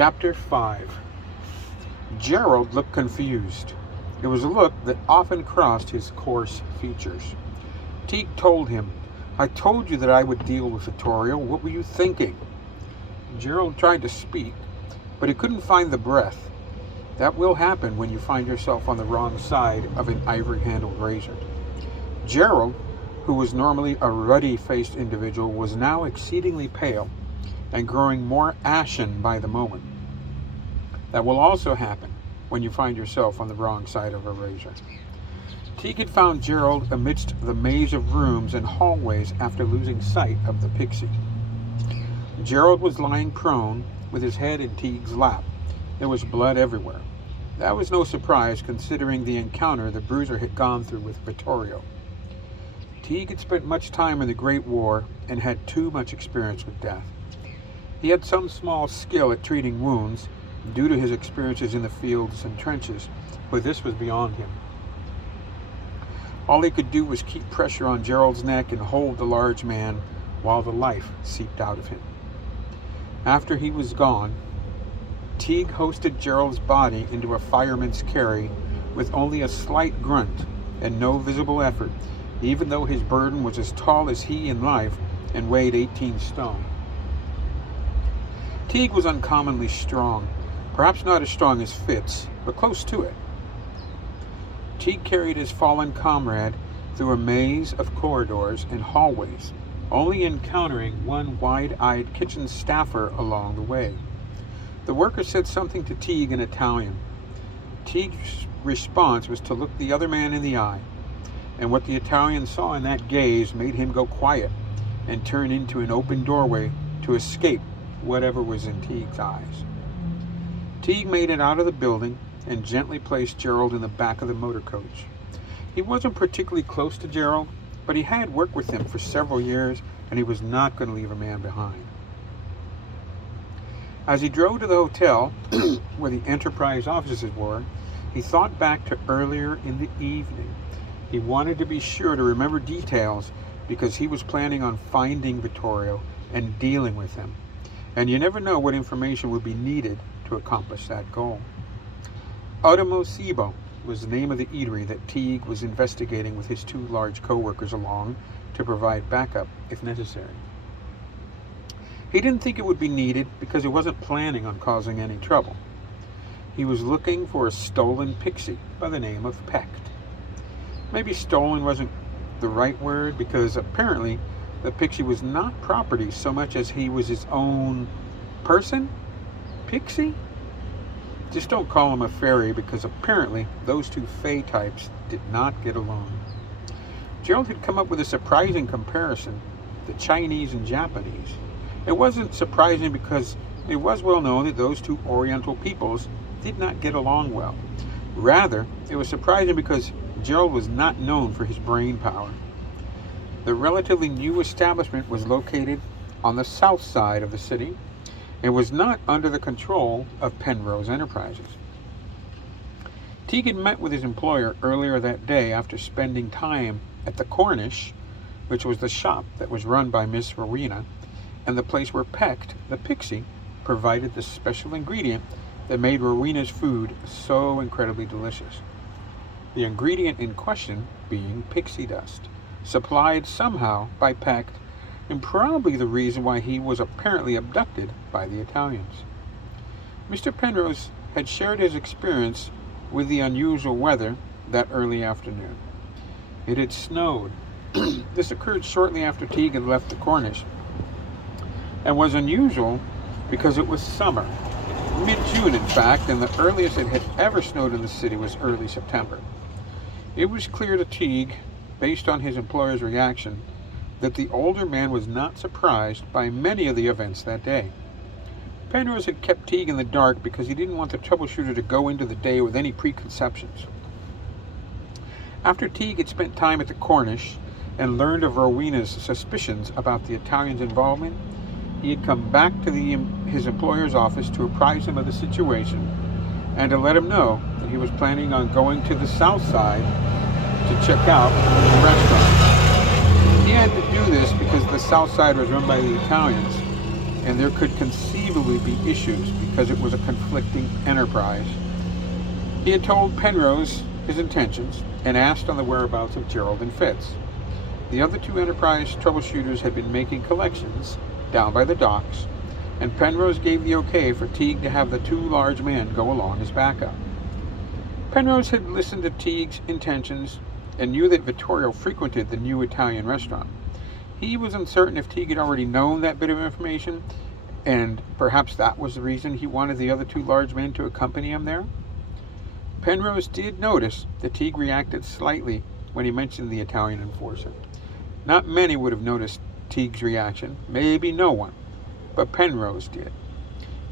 Chapter 5. Gerald looked confused. It was a look that often crossed his coarse features. Teague told him, "I told you that I would deal with Vittorio. What were you thinking?" Gerald tried to speak, but he couldn't find the breath. That will happen when you find yourself on the wrong side of an ivory-handled razor. Gerald, who was normally a ruddy-faced individual, was now exceedingly pale and growing more ashen by the moment. That will also happen when you find yourself on the wrong side of a razor. Teague had found Gerald amidst the maze of rooms and hallways after losing sight of the pixie. Gerald was lying prone with his head in Teague's lap. There was blood everywhere. That was no surprise considering the encounter the bruiser had gone through with Vittorio. Teague had spent much time in the Great War and had too much experience with death. He had some small skill at treating wounds due to his experiences in the fields and trenches, but this was beyond him. All he could do was keep pressure on Gerald's neck and hold the large man while the life seeped out of him. After he was gone, Teague hoisted Gerald's body into a fireman's carry with only a slight grunt and no visible effort, even though his burden was as tall as he in life and weighed 18 stone. Teague was uncommonly strong, perhaps not as strong as Fitz, but close to it. Teague carried his fallen comrade through a maze of corridors and hallways, only encountering one wide-eyed kitchen staffer along the way. The worker said something to Teague in Italian. Teague's response was to look the other man in the eye, and what the Italian saw in that gaze made him go quiet and turn into an open doorway to escape whatever was in Teague's eyes. Teague made it out of the building and gently placed Gerald in the back of the motor coach. He wasn't particularly close to Gerald, but he had worked with him for several years, and he was not going to leave a man behind. As he drove to the hotel where the Enterprise offices were, he thought back to earlier in the evening. He wanted to be sure to remember details because he was planning on finding Vittorio and dealing with him. And you never know what information would be needed to accomplish that goal. Ultimo Cibo was the name of the eatery that Teague was investigating with his two large co-workers along to provide backup if necessary. He didn't think it would be needed because he wasn't planning on causing any trouble. He was looking for a stolen pixie by the name of Pecht. Maybe stolen wasn't the right word because apparently the pixie was not property so much as he was his own person? Pixie? Just don't call him a fairy because apparently those two Fae types did not get along. Gerald had come up with a surprising comparison, the Chinese and Japanese. It wasn't surprising because it was well known that those two Oriental peoples did not get along well. Rather, it was surprising because Gerald was not known for his brain power. The relatively new establishment was located on the south side of the city and was not under the control of Penrose Enterprises. Teague had met with his employer earlier that day after spending time at the Cornish, which was the shop that was run by Miss Rowena, and the place where Pecht, the pixie, provided the special ingredient that made Rowena's food so incredibly delicious. The ingredient in question being pixie dust, supplied somehow by Pecht, and probably the reason why he was apparently abducted by the Italians. Mr. Penrose had shared his experience with the unusual weather that early afternoon. It had snowed. This occurred shortly after Teague had left the Cornish, and was unusual because it was summer, mid-June in fact, and the earliest it had ever snowed in the city was early September. It was clear to Teague, based on his employer's reaction, that the older man was not surprised by many of the events that day. Penrose had kept Teague in the dark because he didn't want the troubleshooter to go into the day with any preconceptions. After Teague had spent time at the Cornish and learned of Rowena's suspicions about the Italians' involvement, he had come back to his employer's office to apprise him of the situation and to let him know that he was planning on going to the south side to check out the restaurant. He had to do this because the south side was run by the Italians, and there could conceivably be issues because it was a conflicting enterprise. He had told Penrose his intentions and asked on the whereabouts of Gerald and Fitz. The other two Enterprise troubleshooters had been making collections down by the docks, and Penrose gave the okay for Teague to have the two large men go along as backup. Penrose had listened to Teague's intentions and knew that Vittorio frequented the new Italian restaurant. He was uncertain if Teague had already known that bit of information, and perhaps that was the reason he wanted the other two large men to accompany him there. Penrose did notice that Teague reacted slightly when he mentioned the Italian enforcer. Not many would have noticed Teague's reaction, maybe no one, but Penrose did.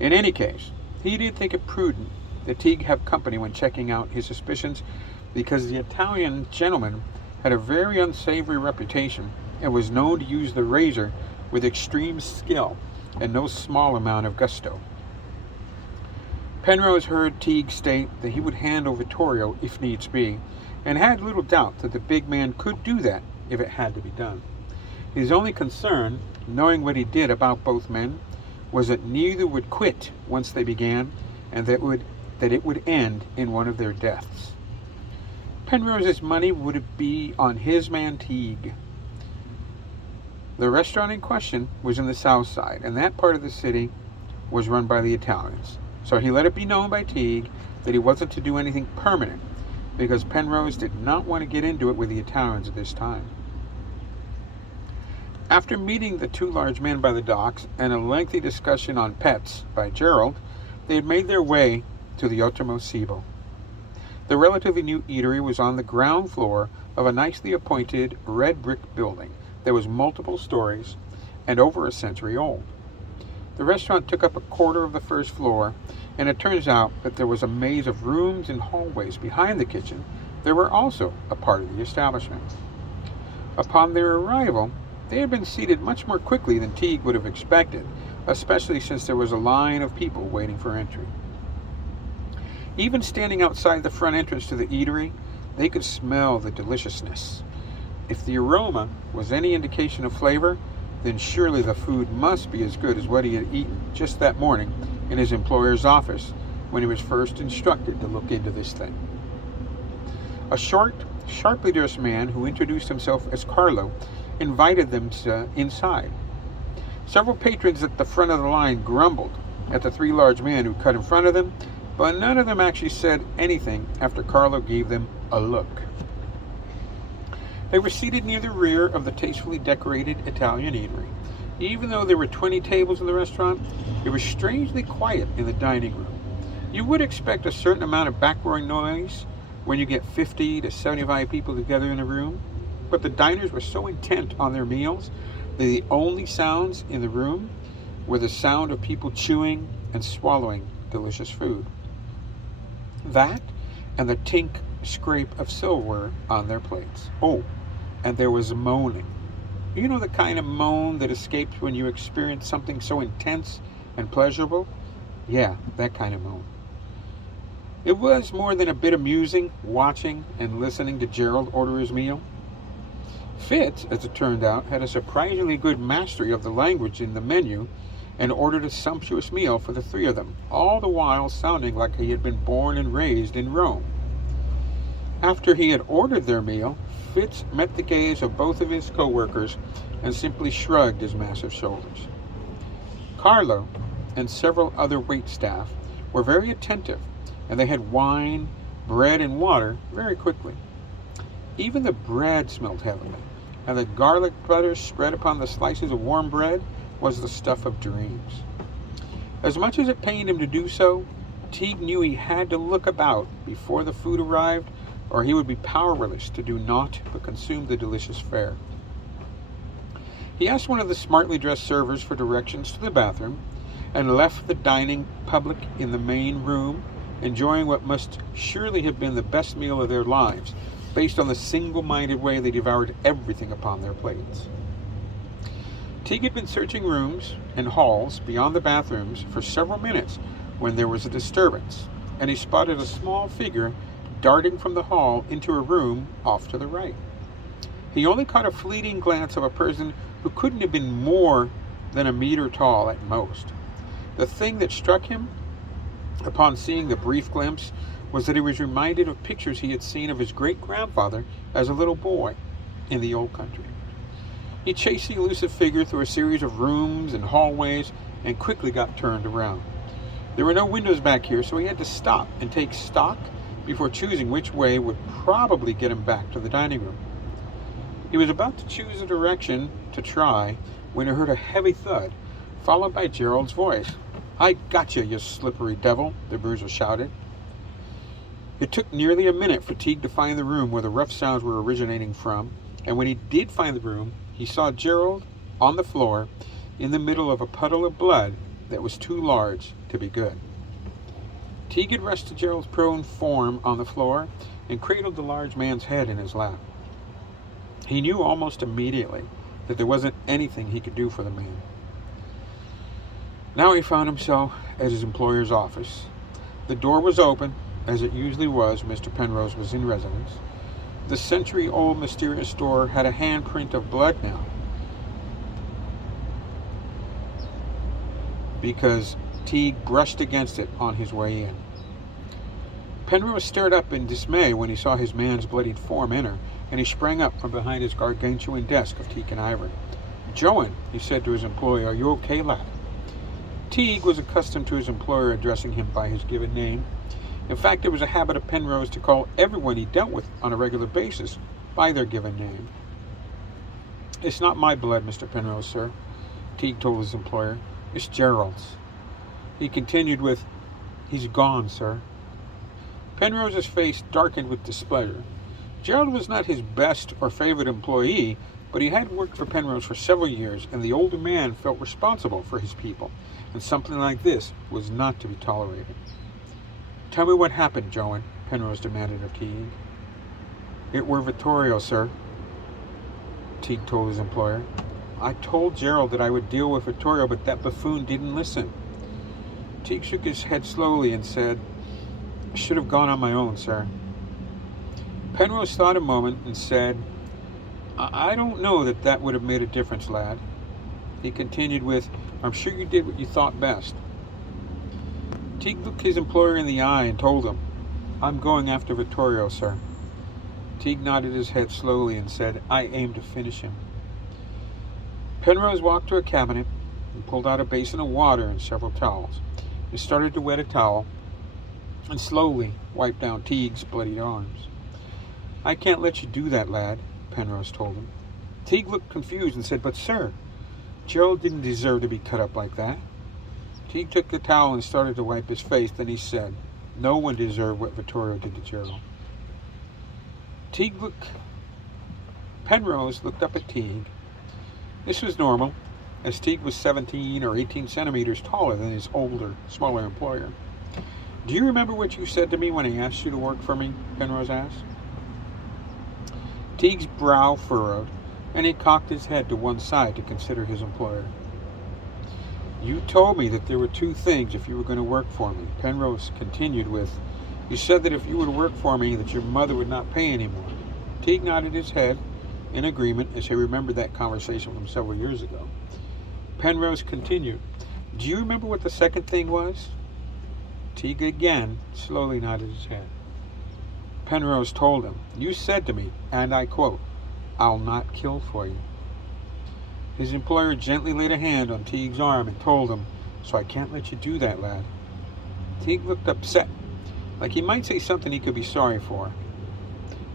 In any case, he did think it prudent that Teague have company when checking out his suspicions, because the Italian gentleman had a very unsavory reputation and was known to use the razor with extreme skill and no small amount of gusto. Penrose heard Teague state that he would handle Vittorio if needs be, and had little doubt that the big man could do that if it had to be done. His only concern, knowing what he did about both men, was that neither would quit once they began, and that it would end in one of their deaths. Penrose's money would be on his man Teague. The restaurant in question was in the south side, and that part of the city was run by the Italians. So he let it be known by Teague that he wasn't to do anything permanent, because Penrose did not want to get into it with the Italians at this time. After meeting the two large men by the docks and a lengthy discussion on pets by Gerald, they had made their way to the Ottimo Cibo. The relatively new eatery was on the ground floor of a nicely appointed red brick building that was multiple stories and over a century old. The restaurant took up a quarter of the first floor, and it turns out that there was a maze of rooms and hallways behind the kitchen that were also a part of the establishment. Upon their arrival, they had been seated much more quickly than Teague would have expected, especially since there was a line of people waiting for entry. Even standing outside the front entrance to the eatery, they could smell the deliciousness. If the aroma was any indication of flavor, then surely the food must be as good as what he had eaten just that morning in his employer's office when he was first instructed to look into this thing. A short, sharply dressed man who introduced himself as Carlo invited them inside. Several patrons at the front of the line grumbled at the three large men who cut in front of them, but none of them actually said anything after Carlo gave them a look. They were seated near the rear of the tastefully decorated Italian eatery. Even though there were 20 tables in the restaurant, it was strangely quiet in the dining room. You would expect a certain amount of backroom noise when you get 50 to 75 people together in a room, but the diners were so intent on their meals that the only sounds in the room were the sound of people chewing and swallowing delicious food. That and the tink scrape of silverware on their plates. Oh, and there was moaning. You know the kind of moan that escapes when you experience something so intense and pleasurable? Yeah, that kind of moan. It was more than a bit amusing watching and listening to Gerald order his meal. Fitz, as it turned out, had a surprisingly good mastery of the language in the menu and ordered a sumptuous meal for the three of them, all the while sounding like he had been born and raised in Rome. After he had ordered their meal, Fitz met the gaze of both of his co-workers and simply shrugged his massive shoulders. Carlo and several other wait staff were very attentive, and they had wine, bread, and water very quickly. Even the bread smelled heavenly, and the garlic butter spread upon the slices of warm bread was the stuff of dreams. As much as it pained him to do so, Teague knew he had to look about before the food arrived, or he would be powerless to do naught but consume the delicious fare. He asked one of the smartly dressed servers for directions to the bathroom, and left the dining public in the main room, enjoying what must surely have been the best meal of their lives, based on the single-minded way they devoured everything upon their plates. Teague had been searching rooms and halls beyond the bathrooms for several minutes when there was a disturbance, and he spotted a small figure darting from the hall into a room off to the right. He only caught a fleeting glance of a person who couldn't have been more than a meter tall at most. The thing that struck him upon seeing the brief glimpse was that he was reminded of pictures he had seen of his great-grandfather as a little boy in the old country. He chased the elusive figure through a series of rooms and hallways and quickly got turned around. There were no windows back here, so he had to stop and take stock before choosing which way would probably get him back to the dining room. He was about to choose a direction to try when he heard a heavy thud, followed by Gerald's voice. "I gotcha, you slippery devil," the bruiser shouted. It took nearly a minute for Teague to find the room where the rough sounds were originating from, and when he did find the room, he saw Gerald on the floor in the middle of a puddle of blood that was too large to be good. Teague had rested Gerald's prone form on the floor and cradled the large man's head in his lap. He knew almost immediately that there wasn't anything he could do for the man. Now he found himself at his employer's office. The door was open, as it usually was when Mr. Penrose was in residence. The century-old mysterious door had a handprint of blood now, because Teague brushed against it on his way in. Penrose stared up in dismay when he saw his man's bloodied form enter, and he sprang up from behind his gargantuan desk of teak and ivory. "Joan," he said to his employee, "are you okay, lad?" Teague was accustomed to his employer addressing him by his given name. In fact, it was a habit of Penrose to call everyone he dealt with on a regular basis by their given name. "It's not my blood, Mr. Penrose, sir," Teague told his employer. "It's Gerald's." He continued with, "He's gone, sir." Penrose's face darkened with displeasure. Gerald was not his best or favorite employee, but he had worked for Penrose for several years, and the older man felt responsible for his people, and something like this was not to be tolerated. "Tell me what happened, Joan," Penrose demanded of Teague. "It were Vittorio, sir," Teague told his employer. "I told Gerald that I would deal with Vittorio, but that buffoon didn't listen." Teague shook his head slowly and said, "I should have gone on my own, sir." Penrose thought a moment and said, I don't know that would have made a difference, lad." He continued with, "I'm sure you did what you thought best." Teague looked his employer in the eye and told him, "I'm going after Vittorio, sir." Teague nodded his head slowly and said, "I aim to finish him." Penrose walked to a cabinet and pulled out a basin of water and several towels. He started to wet a towel and slowly wiped down Teague's bloodied arms. "I can't let you do that, lad," Penrose told him. Teague looked confused and said, "But sir, Gerald didn't deserve to be cut up like that." Teague took the towel and started to wipe his face. Then he said, "No one deserved what Vittorio did to Gerald." Penrose looked up at Teague. This was normal, as Teague was 17 or 18 centimeters taller than his older, smaller employer. "Do you remember what you said to me when I asked you to work for me?" Penrose asked. Teague's brow furrowed, and he cocked his head to one side to consider his employer. "You told me that there were two things if you were going to work for me," Penrose continued with, "You said that if you were to work for me, that your mother would not pay anymore." Teague nodded his head in agreement as he remembered that conversation from several years ago. Penrose continued, "Do you remember what the second thing was?" Teague again slowly nodded his head. Penrose told him, "You said to me, and I quote, 'I'll not kill for you.'" His employer gently laid a hand on Teague's arm and told him, "So I can't let you do that, lad." Teague looked upset, like he might say something he could be sorry for.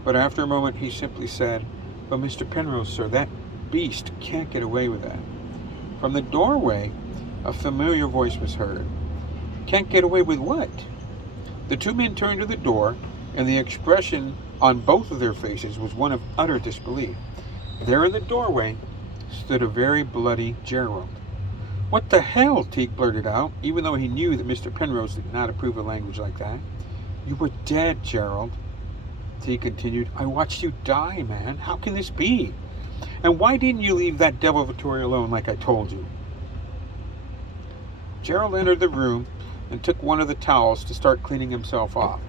But after a moment he simply said, "But Mr. Penrose, sir, that beast can't get away with that." From the doorway, a familiar voice was heard. "Can't get away with what?" The two men turned to the door, and the expression on both of their faces was one of utter disbelief. There in the doorway stood a very bloody Gerald. "What the hell?" Teague blurted out, even though he knew that Mr. Penrose did not approve of language like that. "You were dead, Gerald," Teague continued. "I watched you die, man. How can this be? And why didn't you leave that devil Vittorio alone like I told you?" Gerald entered the room and took one of the towels to start cleaning himself off.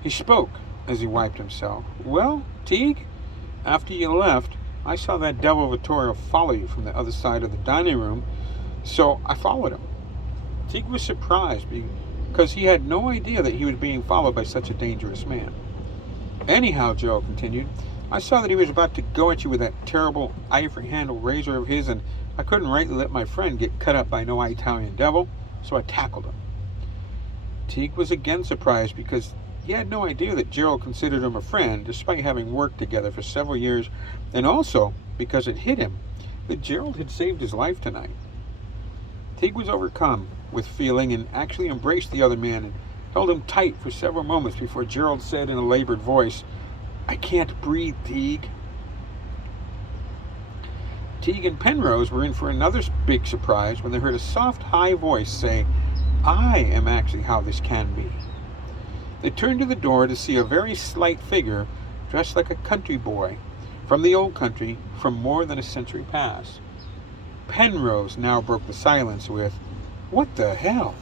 He spoke as he wiped himself. "Well, Teague, after you left, I saw that devil Vittorio follow you from the other side of the dining room So I followed him. Teague was surprised because he had no idea that he was being followed by such a dangerous man. Anyhow, Gerald continued, I saw that he was about to go at you with that terrible ivory-handled razor of his, and I couldn't rightly let my friend get cut up by no Italian devil, so I tackled him. Teague was again surprised because he had no idea that Gerald considered him a friend, despite having worked together for several years, and also because it hit him that Gerald had saved his life tonight. Teague was overcome with feeling and actually embraced the other man and held him tight for several moments before Gerald said in a labored voice, I can't breathe, Teague. Teague and Penrose were in for another big surprise when they heard a soft, high voice say, I am actually how this can be. They turned to the door to see a very slight figure dressed like a country boy from the old country from more than a century past. Penrose now broke the silence with, What the hell?